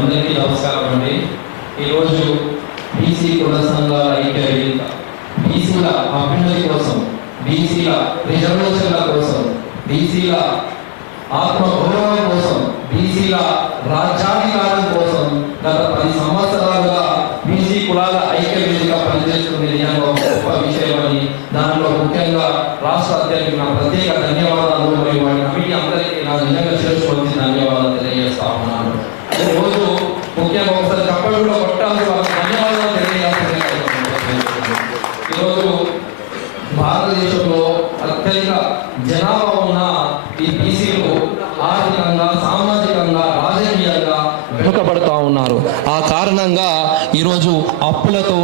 అందరికీ నమస్కారం అండి. ఈరోజు బీసీ కుల సంఘాల ఐక్య వేదిక బీసీల అభ్యున్నతి కోసం, బీసీల రిజర్వేషన్ల కోసం, బీసీల ఆత్మ గౌరవం కోసం, బీసీల రాజ్యాధికారం కోసం గత 10 సంవత్సరాలుగా బీసీ కులాల ఐక్య వేదిక పనిచేస్తుంది. ఒక గొప్ప విషయమని, దాంట్లో ముఖ్యంగా రాష్ట్ర అధ్యక్షులకు నా ప్రత్యేక ధన్యవాదాలు మరియు వారి కమిటీ అందరికీ నా నిజంగా చేర్చుకోవాల్సిన ధన్యవాదాలు తెలియజేస్తా ఉన్నాను. రోజు ముఖ్యంగా ఒకసారి చెప్పడంలో కొట్టాల్సి వాళ్ళకి ధన్యవాదాలు తెలియజేస్తుంది. ఈరోజు భారతదేశంలో అత్యధిక జనాభా ఉన్న ఈ బీసీలు ఆర్థికంగా, సామాజికంగా, రాజకీయంగా వెనుకబడుతూ ఉన్నారు. ఆ కారణంగా ఈరోజు అప్పులతో,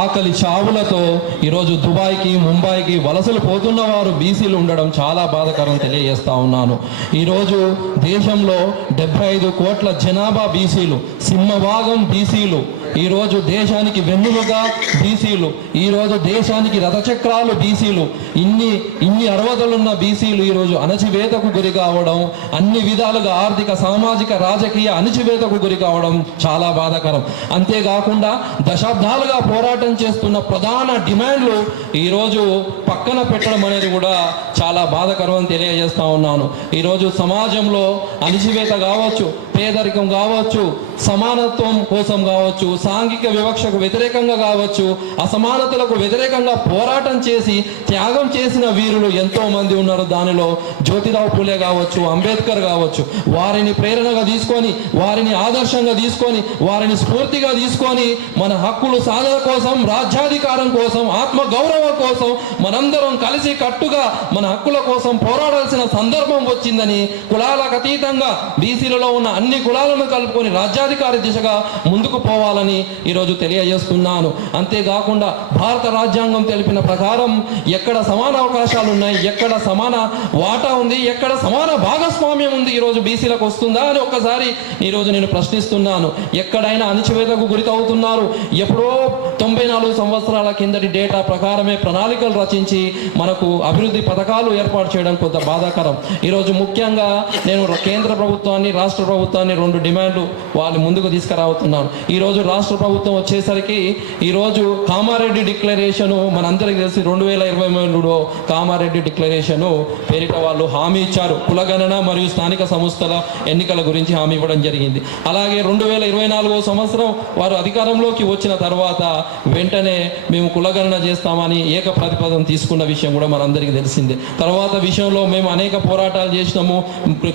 ఆకలి చావులతో ఈరోజు దుబాయ్కి, ముంబైకి వలసలు పోతున్న వారు బీసీలు ఉండడం చాలా బాధాకరం తెలియజేస్తా ఉన్నాను. ఈరోజు దేశంలో 75 కోట్ల జనాభా బీసీలు, సింహభాగం బీసీలు. ఈరోజు దేశానికి వెన్నుముగా బీసీలు, ఈరోజు దేశానికి రథచక్రాలు బీసీలు. ఇన్ని అర్హతలున్న బీసీలు ఈరోజు అణచివేతకు గురి కావడం, అన్ని విధాలుగా ఆర్థిక, సామాజిక, రాజకీయ అణచివేతకు గురి కావడం చాలా బాధాకరం. అంతేకాకుండా దశాబ్దాలుగా పోరాటం చేస్తున్న ప్రధాన డిమాండ్లు ఈరోజు పక్కన పెట్టడం అనేది కూడా చాలా బాధాకరం అని తెలియజేస్తా ఉన్నాను. ఈరోజు సమాజంలో అణచివేత కావచ్చు, పేదరికం కావచ్చు, సమానత్వం కోసం కావచ్చు, సాంఘిక వివక్షకు వ్యతిరేకంగా కావచ్చు, అసమానతలకు వ్యతిరేకంగా పోరాటం చేసి త్యాగం చేసిన వీరులు ఎంతో మంది ఉన్నారు. దానిలో జ్యోతిరావు పూలే కావచ్చు, అంబేద్కర్ కావచ్చు. వారిని ప్రేరణగా తీసుకొని, వారిని ఆదర్శంగా తీసుకొని, వారిని స్ఫూర్తిగా తీసుకొని మన హక్కులు సాధన కోసం, రాజ్యాధికారం కోసం, ఆత్మ గౌరవం కోసం మనందరం కలిసి కట్టుగా మన హక్కుల కోసం పోరాడాల్సిన సందర్భం వచ్చిందని, కులాలకు అతీతంగా బీసీలలో ఉన్న అన్ని కులాలను కలుపుకొని రాజ్యాధికారి దిశగా ముందుకు పోవాలని ఈరోజు తెలియజేస్తున్నాను. అంతేకాకుండా భారత రాజ్యాంగం తెలిపిన ప్రకారం ఎక్కడ సమాన అవకాశాలు ఉన్నాయి, ఎక్కడ సమాన వాటా ఉంది, ఎక్కడ సమాన భాగస్వామ్యం ఉంది, ఈరోజు బీసీలకు వస్తుందా అని ఒక్కసారి ఈరోజు నేను ప్రశ్నిస్తున్నాను. ఎక్కడైనా అణచివేతకు గురితవుతున్నారు. ఎప్పుడో 94 సంవత్సరాల కిందటి డేటా ప్రకారమే ప్రణాళికలు రచించి మనకు అభివృద్ధి పథకాలు ఏర్పాటు చేయడం కొంత బాధాకరం. ఈరోజు ముఖ్యంగా నేను కేంద్ర ప్రభుత్వాన్ని, రాష్ట్ర ప్రభుత్వాన్ని 2 డిమాండ్లు వాళ్ళు ముందుకు తీసుకురావుతున్నాను. ఈరోజు రాష్ట్ర ప్రభుత్వం వచ్చేసరికి ఈరోజు కామారెడ్డి డిక్లరేషను మనందరికీ తెలిసి 2023లో కామారెడ్డి డిక్లరేషను పేరిట వాళ్ళు హామీ ఇచ్చారు. కులగణన మరియు స్థానిక సంస్థల ఎన్నికల గురించి హామీ ఇవ్వడం జరిగింది. అలాగే 2024 సంవత్సరం వారు అధికారంలోకి వచ్చిన తర్వాత వెంటనే మేము కులగణన చేస్తామని ఏక ప్రతిపాదన తీసుకున్న విషయం కూడా మనందరికీ తెలిసిందే. తర్వాత విషయంలో మేము అనేక పోరాటాలు చేసినాము.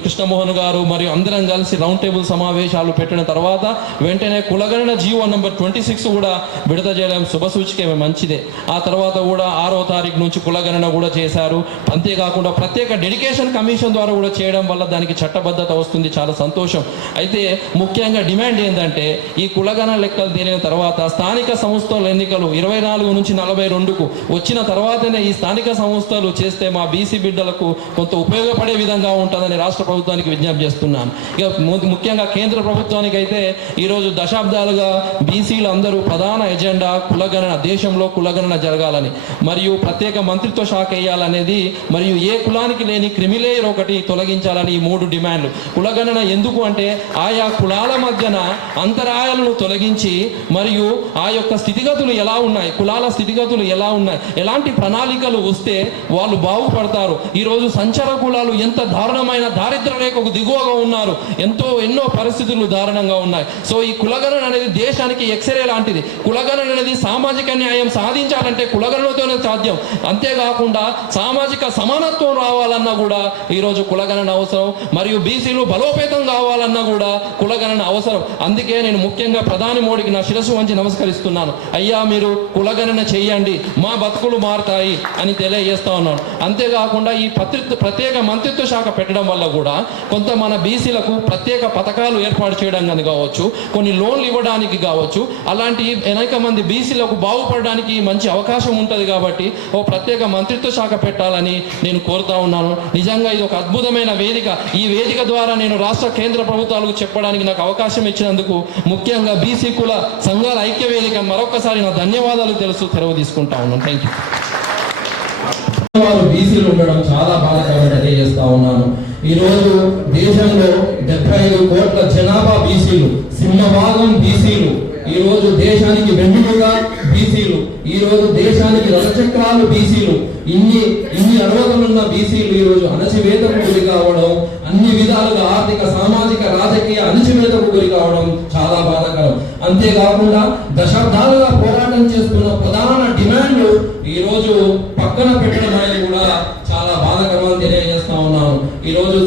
కృష్ణమోహన్ గారు మరియు అందరం కలిసి రౌండ్ టేబుల్ సమావేశాలు పెట్టిన తర్వాత వెంటనే కులగణన జీవో నంబర్ 26 కూడా విడుదల చేయడం శుభసూచికమే, మంచిదే. ఆ తర్వాత కూడా 6వ తారీఖు నుంచి కులగణన కూడా చేశారు. అంతేకాకుండా ప్రత్యేక డెడికేషన్ కమిషన్ ద్వారా కూడా చేయడం వల్ల దానికి చట్టబద్ధత వస్తుంది, చాలా సంతోషం. అయితే ముఖ్యంగా డిమాండ్ ఏంటంటే ఈ కులగణన లెక్కలు తేలిన తర్వాత స్థానిక సంస్థల ఎన్నికలు 24 నుంచి 42కు వచ్చిన తర్వాతనే ఈ స్థానిక సంస్థలు చేస్తే మా బీసీ బిడ్డలకు కొంత ఉపయోగపడే విధంగా ఉంటుందని రాష్ట్ర ప్రభుత్వానికి విజ్ఞప్తి చేస్తున్నాను. ఇక ముఖ్యంగా కేంద్ర ప్రభుత్వానికి అయితే ఈరోజు దశాబ్దాలుగా బీసీలు అందరూ ప్రధాన ఎజెండా కులగణన, దేశంలో కులగణన జరగాలని మరియు ప్రత్యేక మంత్రిత్వ శాఖ వేయాలనేది, మరియు ఏ కులానికి లేని క్రిమిలేయర్ ఒకటి తొలగించాలని ఈ 3 డిమాండ్లు. కులగణన ఎందుకు అంటే ఆయా కులాల మధ్యన అంతరాయాలను తొలగించి మరియు ఆ యొక్క స్థితిగతులు ఎలా ఉన్నాయి, కులాల స్థితిగతులు ఎలా ఉన్నాయి, ఎలాంటి ప్రణాళికలు వస్తే వాళ్ళు బాగుపడతారు. ఈరోజు సంచార కులాలు ఎంత దారుణమైన దారిద్ర్య రేఖకు దిగువగా ఉన్నారు, ఎన్నో పరిస్థితులు దారుణంగా ఉన్నాయి. సో ఈ కులగణన అనేది దేశానికి ఎక్స్రే లాంటిది. కులగణన అనేది సామాజిక న్యాయం సాధించాలంటే కులగణనతోనే సాధ్యం. అంతేకాకుండా సామాజిక సమానత్వం రావాలన్నా కూడా ఈరోజు కులగణన అవసరం, మరియు బీసీలు బలోపేతం కావాలన్నా కూడా కులగణన అవసరం. అందుకే నేను ముఖ్యంగా ప్రధాని మోడీకి నా శిరస్సు వంచి నమస్కరిస్తున్నాను. అయ్యా మీరు కులగణన చేయండి, మా బతుకులు మారుతాయి అని తెలియజేస్తా ఉన్నాను. అంతేకాకుండా ఈ ప్రత్యేక మంత్రిత్వ శాఖ పెట్టడం వల్ల కూడా కొంత మన బీసీలకు ప్రత్యేక పథకాలు ఏర్పాటు చేయడం కానీ కావచ్చు, కొన్ని లోన్లు ఇవ్వడానికి కావచ్చు, అలాంటి అనేక మంది బీసీలకు బాగుపడడానికి మంచి అవకాశం ఉంటుంది. కాబట్టి ఓ ప్రత్యేక మంత్రిత్వ శాఖ పెట్టాలని నేను కోరుతా ఉన్నాను. నిజంగా ఇది ఒక అద్భుతమైన వేదిక. ఈ వేదిక ద్వారా నేను రాష్ట్ర కేంద్ర ప్రభుత్వాలకు చెప్పడానికి నాకు అవకాశం ఇచ్చినందుకు ముఖ్యంగా బీసీ కుల సంఘాల ఐక్య వేదిక మరొకసారి నా ధన్యవాదాలు తెలవ తీసుకుంటా ఉన్నాను. Thank you. బీసీలు ఉండడం చాలా బాధాకరంగా తెలియజేస్తా ఉన్నాను. ఈరోజు దేశంలో 75 కోట్ల జనాభా బీసీలు, సింహభాగం బీసీలు. ఈరోజు దేశానికి వెన్నుముగా బీసీలు, ఈరోజు దేశానికి రథచక్రాలు బీసీలు. ఇన్ని అర్హతలున్న బీసీలు ఈరోజు అణచివేతకు గురి కావడం, అన్ని విధాలుగా ఆర్థిక, సామాజిక, రాజకీయ అణచివేతకు గురి కావడం చాలా బాధాకరం. అంతేకాకుండా దశాబ్దాలుగా పోరాటం చేస్తున్న ప్రధాన డిమాండ్లు ఈరోజు పక్కన పెట్టడం అనేది కూడా చాలా బాధాకరం అని తెలియజేస్తా ఉన్నాను. ఈరోజు